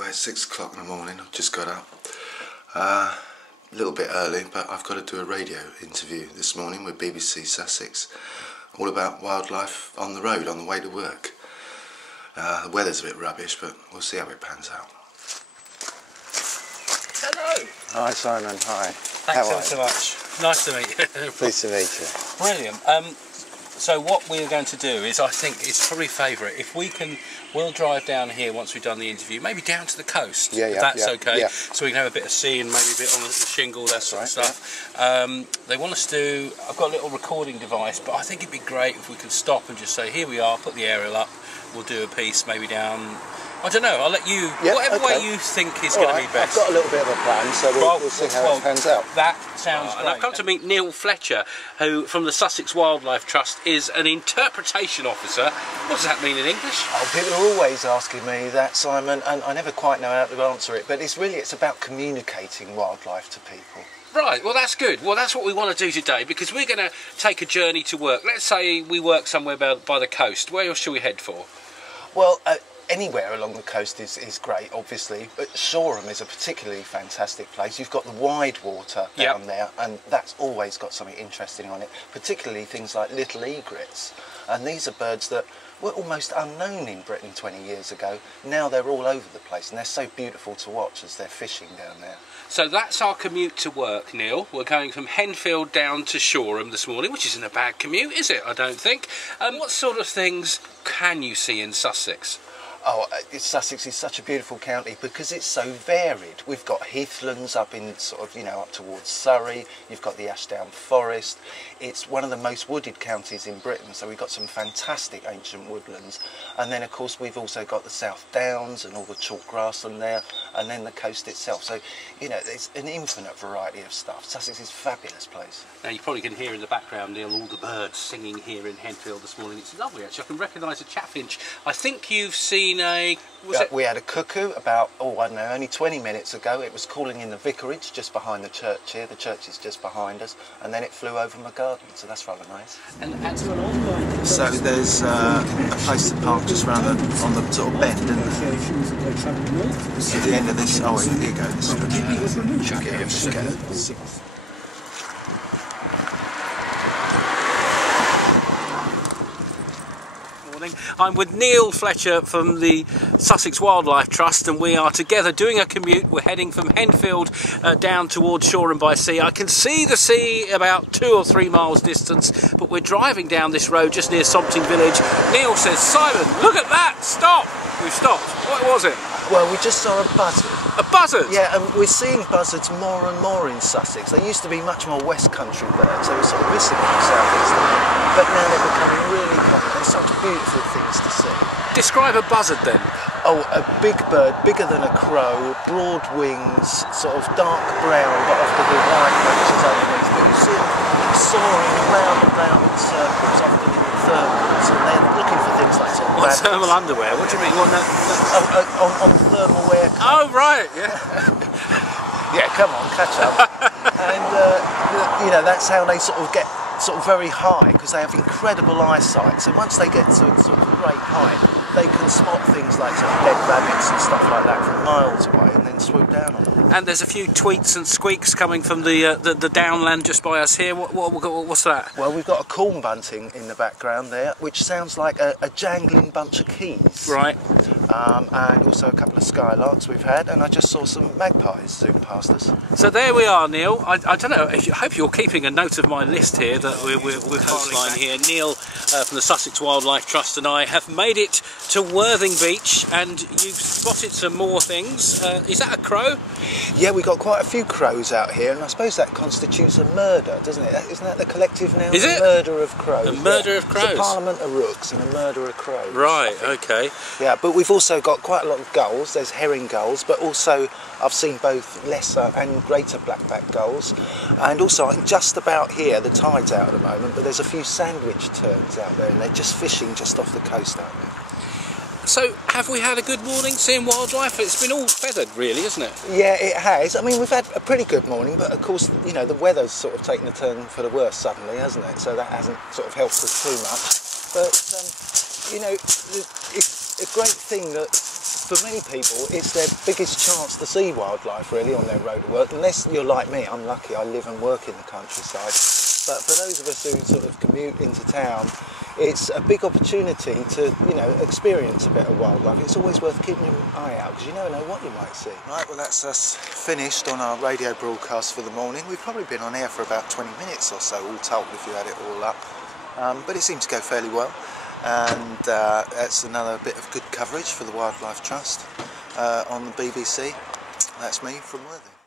Well, it's 6 o'clock in the morning. I've just got up. A little bit early, but I've got to do a radio interview this morning with BBC Sussex, all about wildlife on the road on the way to work. The weather's a bit rubbish, but we'll see how it pans out. Hello. Hi, Simon. Hi. Thanks ever so much. Nice to meet you. Pleased to meet you. Brilliant. So what we're going to do is, I think it's probably favourite if we can. We'll drive down here once we've done the interview, maybe down to the coast. Yeah, if that's okay. Yeah. So we can have a bit of sea and maybe a bit on the shingle, that sort of stuff. Yeah. They want us to. I've got a little recording device, but I think it'd be great if we can stop and just say, here we are. Put the aerial up. We'll do a piece maybe down. I don't know, I'll let you, whatever way you think is going to be best. I've got a little bit of a plan, so we'll see how it pans out. That sounds great. And I've come to meet Neil Fletcher, who, from the Sussex Wildlife Trust, is an interpretation officer. What does that mean in English? Oh, people are always asking me that, Simon, and I never quite know how to answer it, but it's about communicating wildlife to people. Right, well that's good. Well, that's what we want to do today, because we're going to take a journey to work. Let's say we work somewhere by the coast. Where shall we head for? Well, anywhere along the coast is great, obviously, but Shoreham is a particularly fantastic place. You've got the wide water down there, and that's always got something interesting on it, particularly things like little egrets. And these are birds that were almost unknown in Britain 20 years ago. Now they're all over the place, and they're so beautiful to watch as they're fishing down there. So that's our commute to work, Neil. We're going from Henfield down to Shoreham this morning, which isn't a bad commute, is it? I don't think. What sort of things can you see in Sussex? Oh, Sussex is such a beautiful county because it's so varied. We've got heathlands up in sort of, up towards Surrey. You've got the Ashdown Forest. It's one of the most wooded counties in Britain, so we've got some fantastic ancient woodlands. And then, of course, we've also got the South Downs and all the chalk grassland there, and then the coast itself. So, there's an infinite variety of stuff. Sussex is a fabulous place. Now, you probably can hear in the background, Neil, all the birds singing here in Henfield this morning. It's lovely, actually. I can recognise a chaffinch. I think you've seen we had a cuckoo about, I don't know, only 20 minutes ago. It was calling in the vicarage just behind the church here. The church is just behind us, and then it flew over my garden, so that's rather nice. So there's a place to park just round on the sort of bend, isn't there? At the end of this, here you go. Chuck it. I'm with Neil Fletcher from the Sussex Wildlife Trust, and we are together doing a commute. We're heading from Henfield down towards Shoreham by Sea. I can see the sea about 2 or 3 miles distance, but we're driving down this road just near Sompting Village. Neil says, Simon, look at that! Stop! We've stopped. What was it? Well, we just saw a buzzard. A buzzard? Yeah, and we're seeing buzzards more and more in Sussex. They used to be much more West Country birds. They were sort of missing from South East, but now they're becoming really common. They're such beautiful things to see. Describe a buzzard then. Oh, a big bird, bigger than a crow, broad wings, sort of dark brown, but often with white patches underneath. But you see them soaring round and round in circles, often in thermals, and they're looking for things like sort of rabbits. Thermal underwear? What do you mean? On thermal wear. Oh, right, yeah. Yeah, come on, catch up. And, that's how they sort of get very high, because they have incredible eyesight. So once they get to sort of a great height, they can spot things like sort of dead rabbits and stuff like that from miles away and then swoop down on them. And there's a few tweets and squeaks coming from the downland just by us here. What's that? Well, we've got a corn bunting in the background there, which sounds like a jangling bunch of keys. Right. And also a couple of skylarks we've had, and I just saw some magpies zoom past us. So there we are, Neil. I don't know, I hope you're keeping a note of my list here that we're coastline here. Neil from the Sussex Wildlife Trust and I have made it to Worthing Beach, and you've spotted some more things. Is that a crow? Yeah, we've got quite a few crows out here, and I suppose that constitutes a murder, doesn't it? Isn't that the collective noun? Is it? A murder of crows. A murder of crows? It's a parliament of rooks and a murder of crows. Right, okay. Yeah, but we've also got quite a lot of gulls. There's herring gulls, but also I've seen both lesser and greater black-backed gulls. And also, I'm just about here, the tide's out at the moment, but there's a few sandwich terns out there, and they're just fishing just off the coast out there. So, have we had a good morning seeing wildlife? It's been all feathered, really, isn't it? Yeah, it has. I mean, we've had a pretty good morning, but of course, the weather's sort of taken a turn for the worse suddenly, hasn't it? So that hasn't sort of helped us too much. But, it's a great thing that for many people, it's their biggest chance to see wildlife really on their road to work. Unless you're like me, I'm lucky, I live and work in the countryside. But for those of us who sort of commute into town, it's a big opportunity to, you know, experience a bit of wildlife. It's always worth keeping an eye out because you never know what you might see. Right, well that's us finished on our radio broadcast for the morning. We've probably been on air for about 20 minutes or so, all told, if you add it all up. But it seemed to go fairly well. And that's another bit of good coverage for the Wildlife Trust on the BBC. That's me from Worthing.